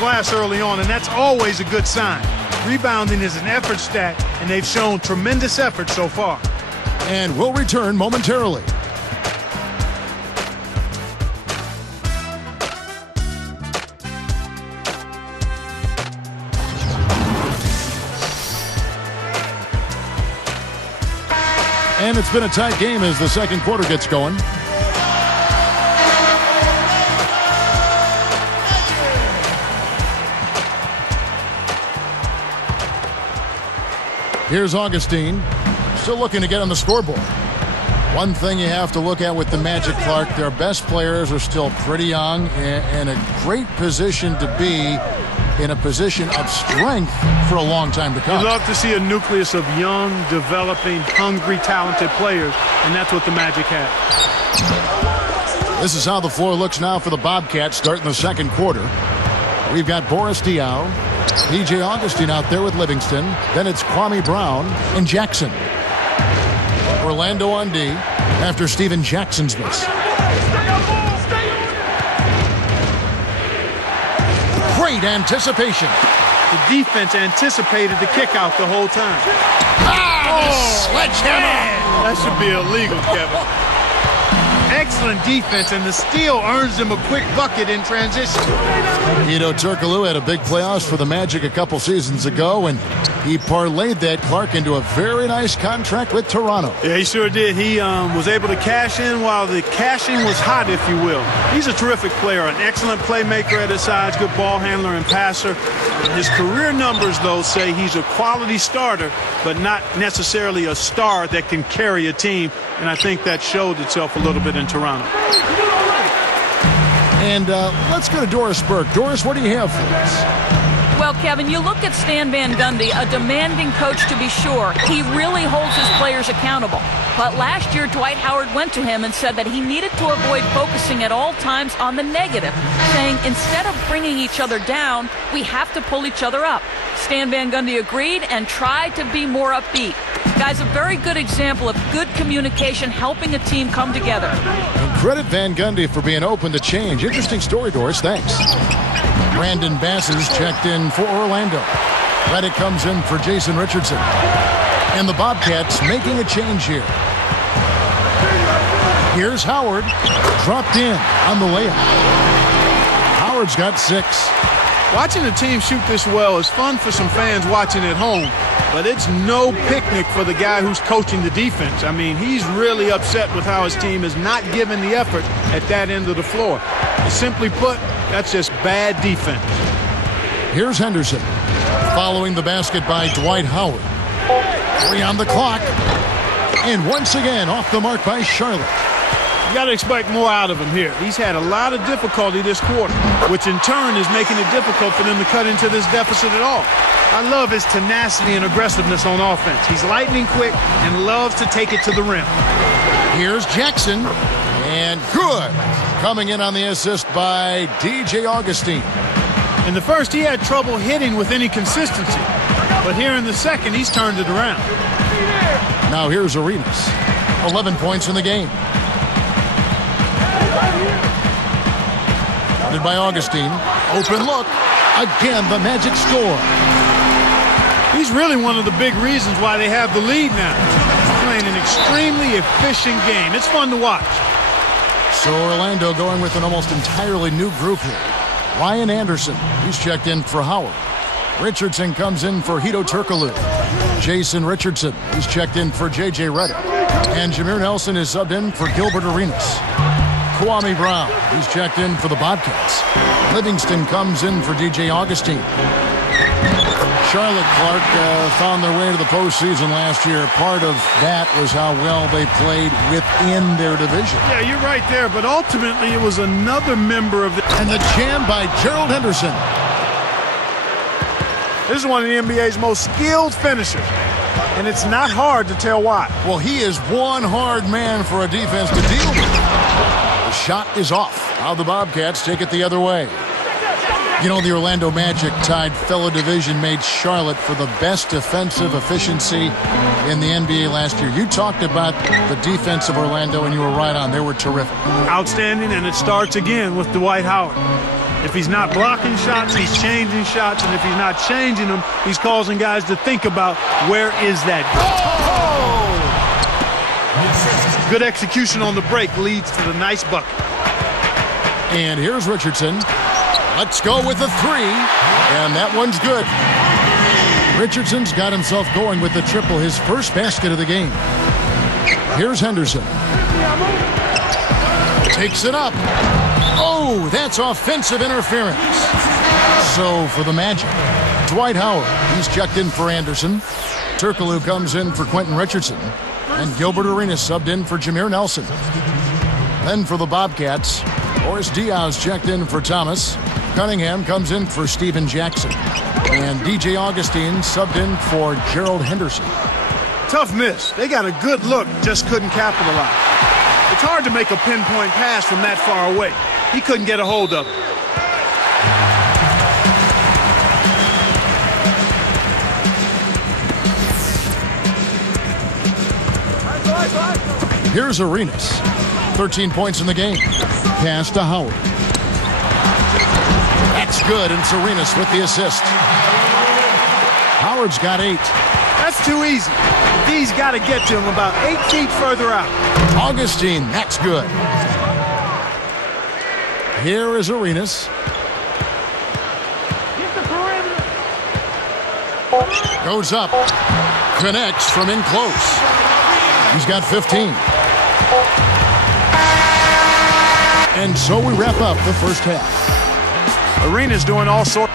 glass early on, and that's always a good sign. Rebounding is an effort stat, and they've shown tremendous effort so far. And we'll return momentarily. And it's been a tight game as the second quarter gets going. Here's Augustine, still looking to get on the scoreboard. One thing you have to look at with the Magic, Clark, their best players are still pretty young and a great position to be, in a position of strength for a long time to come. You love to see a nucleus of young, developing, hungry, talented players, and that's what the Magic have. This is how the floor looks now for the Bobcats starting the second quarter. We've got Boris Diaw, P.J. Augustine out there with Livingston. Then it's Kwame Brown and Jackson. Orlando on D after Steven Jackson's miss. Great anticipation. The defense anticipated the kick out the whole time. Sledgehammer! That should be illegal, Kevin. Excellent defense, and the steal earns them a quick bucket in transition. Hedo Turkoglu had a big playoffs for the Magic a couple seasons ago, and he parlayed that, Clark, into a very nice contract with Toronto. Yeah, he sure did. He was able to cash in while the cashing was hot, if you will. He's a terrific player, an excellent playmaker at his size, good ball handler and passer. His career numbers, though, say he's a quality starter, but not necessarily a star that can carry a team, and I think that showed itself a little bit in Toronto. And let's go to Doris Burke. Doris, what do you have for us? Well, Kevin, you look at Stan Van Gundy, a demanding coach to be sure. He really holds his players accountable. But last year, Dwight Howard went to him and said that he needed to avoid focusing at all times on the negative, saying instead of bringing each other down, we have to pull each other up. Stan Van Gundy agreed and tried to be more upbeat. Guys, a very good example of good communication helping a team come together. And credit Van Gundy for being open to change. Interesting story, Doris. Thanks. Brandon Bass is checked in for Orlando. Reddick comes in for Jason Richardson. And the Bobcats making a change here. Here's Howard. Dropped in on the layup. Howard's got 6. Watching a team shoot this well is fun for some fans watching at home, but it's no picnic for the guy who's coaching the defense. I mean, he's really upset with how his team is not giving the effort at that end of the floor. Simply put, that's just bad defense. Here's Henderson, following the basket by Dwight Howard. 3 on the clock. And once again, off the mark by Charlotte. You got to expect more out of him here. He's had a lot of difficulty this quarter, which in turn is making it difficult for them to cut into this deficit at all. I love his tenacity and aggressiveness on offense. He's lightning quick and loves to take it to the rim. Here's Jackson. And good. Coming in on the assist by DJ Augustine. In the first, he had trouble hitting with any consistency. But here in the second, he's turned it around. Now here's Arenas. 11 points in the game. Guarded by Augustine. Open look. Again, the Magic score. He's really one of the big reasons why they have the lead now. He's playing an extremely efficient game. It's fun to watch. So Orlando going with an almost entirely new group here. Ryan Anderson, he's checked in for Howard. Richardson comes in for Hedo Turkoglu. Jason Richardson, he's checked in for J.J. Redick. And Jameer Nelson is subbed in for Gilbert Arenas. Kwame Brown, he's checked in for the Bobcats. Livingston comes in for DJ Augustine. Charlotte, Clark, found their way to the postseason last year. Part of that was how well they played within their division. Yeah, you're right there, but ultimately it was another member of the... And the jam by Gerald Henderson. This is one of the NBA's most skilled finishers, and it's not hard to tell why. Well, he is one hard man for a defense to deal with. The shot is off. Now the Bobcats take it the other way. You know, the Orlando Magic tied fellow division mate Charlotte for the best defensive efficiency in the NBA last year. You talked about the defense of Orlando, and you were right on. They were terrific. Outstanding, and it starts again with Dwight Howard. If he's not blocking shots, he's changing shots. And if he's not changing them, he's causing guys to think about where is that goal. Good execution on the break leads to the nice bucket. And here's Richardson. Let's go with a three. And that one's good. Richardson's got himself going with the triple, his first basket of the game. Here's Henderson. Takes it up. Oh, that's offensive interference. So for the Magic, Dwight Howard, he's checked in for Anderson. Turkoglu comes in for Quentin Richardson. And Gilbert Arenas subbed in for Jameer Nelson. Then for the Bobcats, Boris Diaz checked in for Thomas. Cunningham comes in for Steven Jackson. And DJ Augustine subbed in for Gerald Henderson. Tough miss. They got a good look, just couldn't capitalize. It's hard to make a pinpoint pass from that far away. He couldn't get a hold of it. Here's Arenas. 13 points in the game. Pass to Howard. That's good, and it's Arenas with the assist. Howard's got 8. That's too easy. D's got to get to him about 8 feet further out. Augustine, that's good. Here is Arenas. Goes up. Connects from in close. He's got 15. And so we wrap up the first half. Arenas doing all sorts.